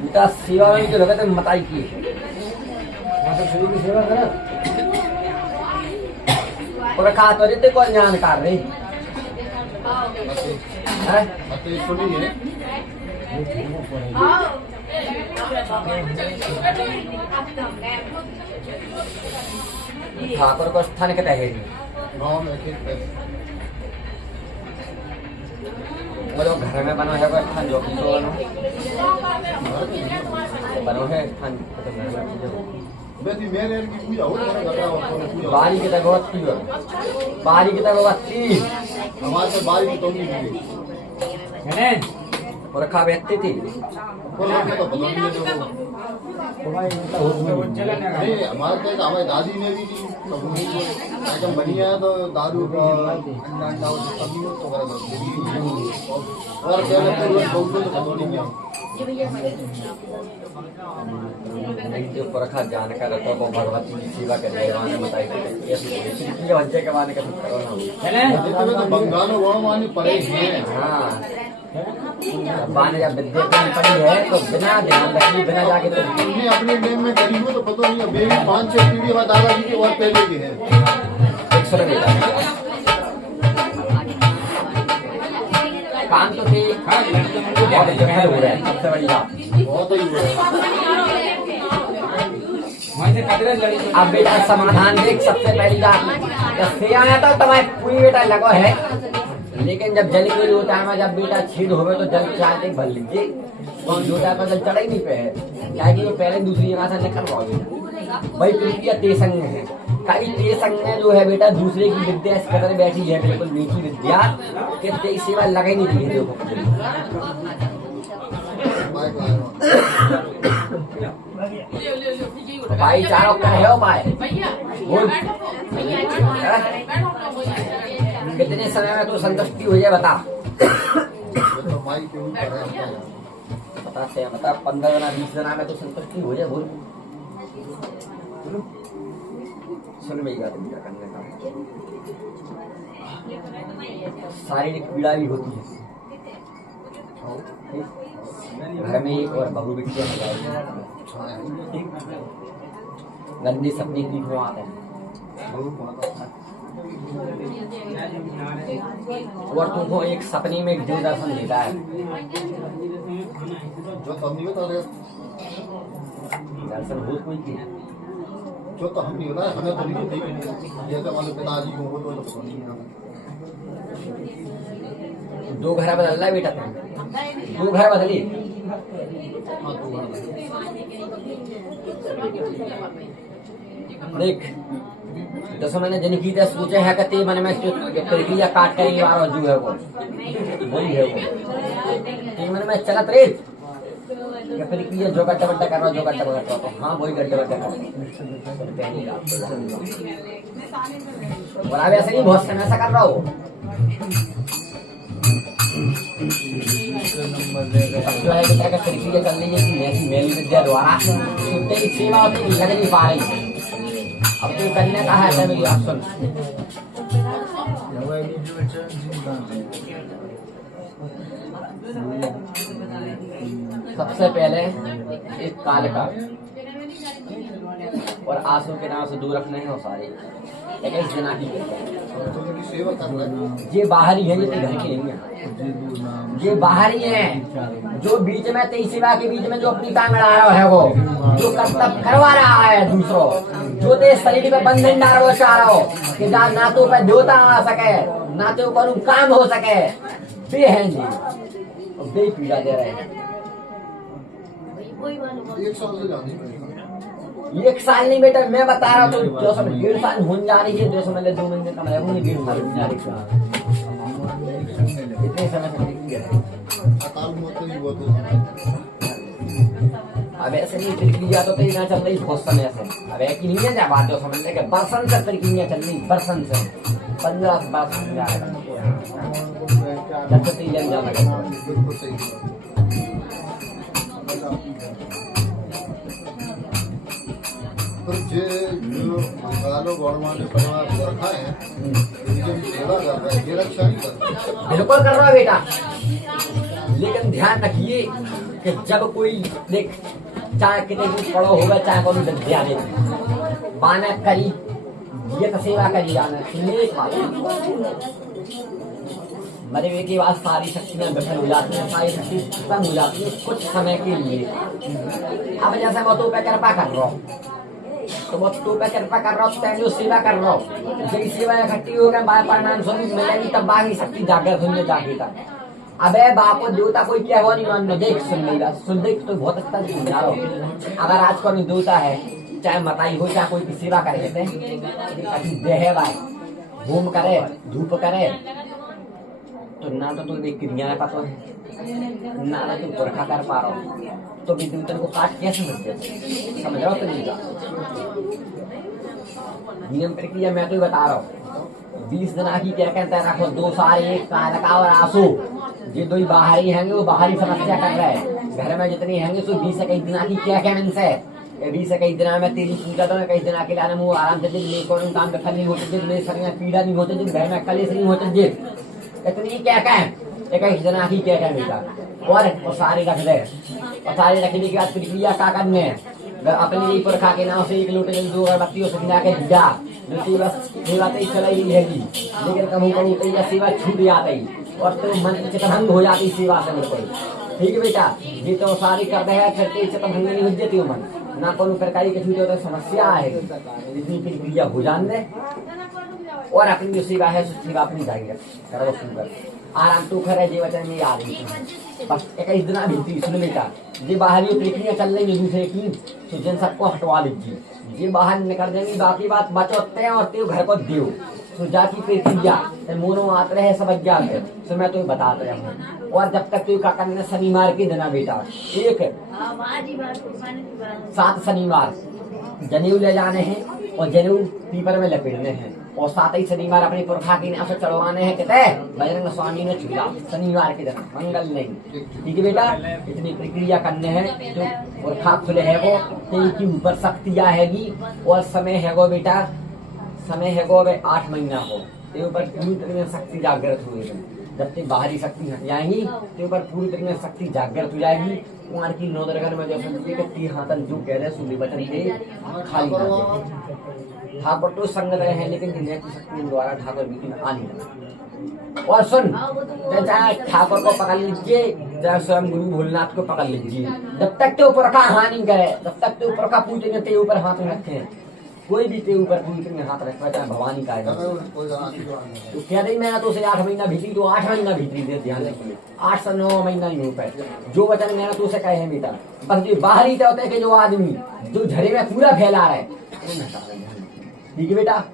बेटा सेवा में जो लगे थे मताई की सेवा कर और खा तो रहते को ज्ञान कर रही ठाकुर को स्थान के तहरी बोलो घर में बनो है कोई स्थान जो बनो है स्थान बारी की तक बारी की तक हमारे से बारी की तोड़ी और रखा व्यक्ति थी हमारे हमारी दादी ने भी की आइटम बनी है तो दारू का और रखा जानकर रखो को भगवती की सेवा करने बताई वंचे के माने का बंगालो मानी पड़े हैं। हाँ बाने जब विद्या पड़ी है तो बिना ध्यान रखी बिना जाके तो अपने नेम में करी हो तो पता नहीं है मेरी 5-6 पीढ़ी बाद दादाजी के और पहले की है काम तो थे बहुत अच्छा हो रहा है सबसे बड़ी बात बहुत ही अब बेटा समाधान देख सबसे पहली बात जब से आया था तुम्हारे पूरी बेटा लगो है लेकिन जब जल के लोटा में जब बेटा छेद हो तो जल चाहते भर लीजिए तो लोटा पर जल चढ़ा ही नहीं पे है क्या कि वो पहले दूसरी जगह से निकल पाओगे भाई प्रीतिया तेसंग है कई तेसंग में जो है बेटा दूसरे की विद्या इस कदर बैठी है बिल्कुल नीची विद्या कि तेज सेवा लगा ही नहीं रही है देखो भाई चारों का है भाई बोल कितने समय में तो संतुष्टि हो जाए बता बता 15 जना 20 जना में तो संतुष्टि हो जाए बोल सुन मेरी बात करने का शारीरिक पीड़ा भी होती है घर में एक और बहु बिटिया गंदी सपने की आते हैं और तुमको एक सपने में जो दर्शन देता है दर्शन भूत कोई की जो तो हम नहीं होता हमें तो नहीं होती जैसे हमारे पिताजी को हो तो दो घर बदल रहा है बेटा दो घर बदली देख दसों मैंने जिनकी सोचे है कते मन में प्रक्रिया काट कर जो है वो वही है वो मन में चलत रे प्रक्रिया जो गड्ढा बड्ढा कर रहा जो गड्ढा बड्ढा तो हाँ वही गड्ढा बड्ढा कर और ऐसे नहीं बहुत समय ऐसा कर रहा हो जो है बेटा का प्रक्रिया चल रही है कि ऐसी मेली विद्या द्वारा कुत्ते की सेवा होती लग नहीं पा रही अब तो करने का है मेरी बात सुन सबसे पहले एक काल का और आंसू के नाम से दूर रखने हैं सारे इस जना की ये बाहरी है ये घर की नहीं है ये बाहरी है जो बीच में तेईस सेवा के बीच में जो अपनी टांग अड़ा रहा है वो जो कर्तव्य करवा रहा है दूसरों जो तेरे शरीर पे बंधन डाल वो चाह रहा हो कि ना तो पे देवता आ सके ना तो पर काम हो सके बे हैं जी बे पीड़ा दे रहे हैं एक साल नहीं बेटा मैं बता रहा हूँ तो 1.5 साल होने जा रही है 2 महीने 2 महीने कम है 1.5 साल होने जा रही है इतने समय से अब ऐसे नहीं प्रक्रिया तो ना चल रही बहुत समय से अब एक ही नहीं है जब बात समझ ले बरसन से प्रक्रिया चल रही बरसन से 15 से 12 समझ जाएगा जब तक जन जाना जे जो गालो गौरमान्य परिवार को रखा है, उनकी भी सेवा कर रहा है, ये रक्षा नहीं कर रहा। बिल्कुल कर रहा है बेटा, लेकिन ध्यान रखिए कि जब कोई देख, चाहे कितने भी पड़ो होगा, चाहे कोई विद्या दे, बाने करी ये तो सेवा करी जाना, सुनिए मरे हुए के बाद सारी शक्तियां विफल हो जाती हैं, सारी शक्ति खत्म हो जाती है कुछ समय के लिए। अब जैसे मैं तो पे कृपा कर रहा हूँ, तो वो तो पे कृपा कर रहा हूँ, तेरी सेवा कर रहा हूँ, जब सेवा इकट्ठी हो गए बाय परिणाम स्वरूप मिलेगी, तब बाकी शक्ति जागृत होने जागी तक। अबे बापो देवता कोई क्या हुआ नहीं मान, देख सुन लेगा, सुन देख तो बहुत अच्छा समझा रहा हूँ। अगर आज को देवता है, चाहे मताई हो, चाहे कोई की सेवा कर देते हैं, देह भाई होम करे, धूप करे, तो ना तो तू एक क्रिया पता है, ना ना तू पुरखा कर पा रहा हो, तो भी देवता को काट कैसे समझ रहा हो? तो नहीं का नियम प्रक्रिया मैं तो बता रहा हूँ। 20 दिन की क्या कहते हैं, रखो 2 साल 1 कालका और आंसू, ये 2 ही बाहरी हैंगे, वो बाहरी समस्या कर रहे हैं। घर में जितनी हैंगे तो 20 से कई दिन की क्या कहने से 20 से कई दिन में तेरी पूजा तो कई दिन के लाने मुँह आराम से दिन को काम दखल नहीं होते, दिन मेरे शरीर में पीड़ा नहीं होते, दिन घर में कलेश नहीं होते, दिन इतनी क्या कहें, 21 दिन की क्या कहें बेटा। और सारे रख दे, और सारे रखने के बाद प्रक्रिया क्या करने है, अपने लिए पुरखा के नाम से 1 लोटे जल 2 अगरबत्ती सजा के दिया, जो सेवा तो चलाई रहेगी, लेकिन कभी कभी तो यह सेवा छूट जाती और तो मन की चितभंग हो जाती सेवा से बिल्कुल। ठीक है बेटा, ये तो सारी करते हैं, फिर चितभंग नहीं हो जाती हो मन, ना कोई प्रकार की छूट तो समस्या आएगी। इतनी प्रक्रिया हो जान दे और अपनी जो सेवा है सेवा अपनी जारी करो, सुनकर आराम तो करे जे वचन में आ रही है। बस 21 दिन भीतरी सुन बेटा, ये बाहरी प्रक्रिया चल रही है दूसरे की, तो जिन सबको हटवा लीजिए, ये बाहर निकल जाएंगी, बाकी बात बचोते हैं और ते घर को दियो, तो जाती प्रक्रिया मोनो आते रहे सब अज्ञात है, तो मैं तुम्हें बताते रहूँ। और जब तक तू काका ने शनिवार के देना बेटा, 7 शनिवार जनेऊ ले जाने हैं और जनेऊ पीपर में लपेटने हैं, और 7 ही शनिवार अपने पुरखा के नाम से चढ़वाने हैं। कहते बजरंग स्वामी ने छुड़ा शनिवार के दिन मंगल नहीं। ठीक है बेटा, इतनी प्रक्रिया करने हैं, जो पुरखा खुले है वो तेरी ऊपर शक्तियाँ हैगी, और समय है वो बेटा, समय है वो 8 महीना हो, तेरे ऊपर पूरी तरह में शक्ति जागृत हुई है। जब तक बाहरी शक्ति हट जाएंगी तो ऊपर पूरी तरह में शक्ति जागृत हो जाएगी। कुमार की 9 दरगाह में जैसे कि हाथन जो कह रहे सूर्य बचन के खाली ठाकुर तो संग रहे हैं, लेकिन जिन्हें की शक्ति द्वारा ठाकुर बीच में आ नहीं लगा। और सुन, चाहे ठाकुर को पकड़ लीजिए, चाहे स्वयं गुरु भोलेनाथ को पकड़ लीजिए, जब तक तो ऊपर का हानि करे, जब तक तो ऊपर का पूछेंगे ते ऊपर हाथ में रखे हैं, कोई भी ते ऊपर पूछे में हाथ रखा, चाहे भवानी का है तो क्या नहीं, मैंने तो उसे 8 महीना भीतरी, तो 8 महीना भीतरी दे ध्यान रखिए, 8 से 9 महीना ही हो पाए जो वचन मैंने तो उसे कहे हैं बेटा। बस जो बाहरी होते हैं कि जो आदमी जो झड़े में पूरा फैला रहे, ठीक है बेटा।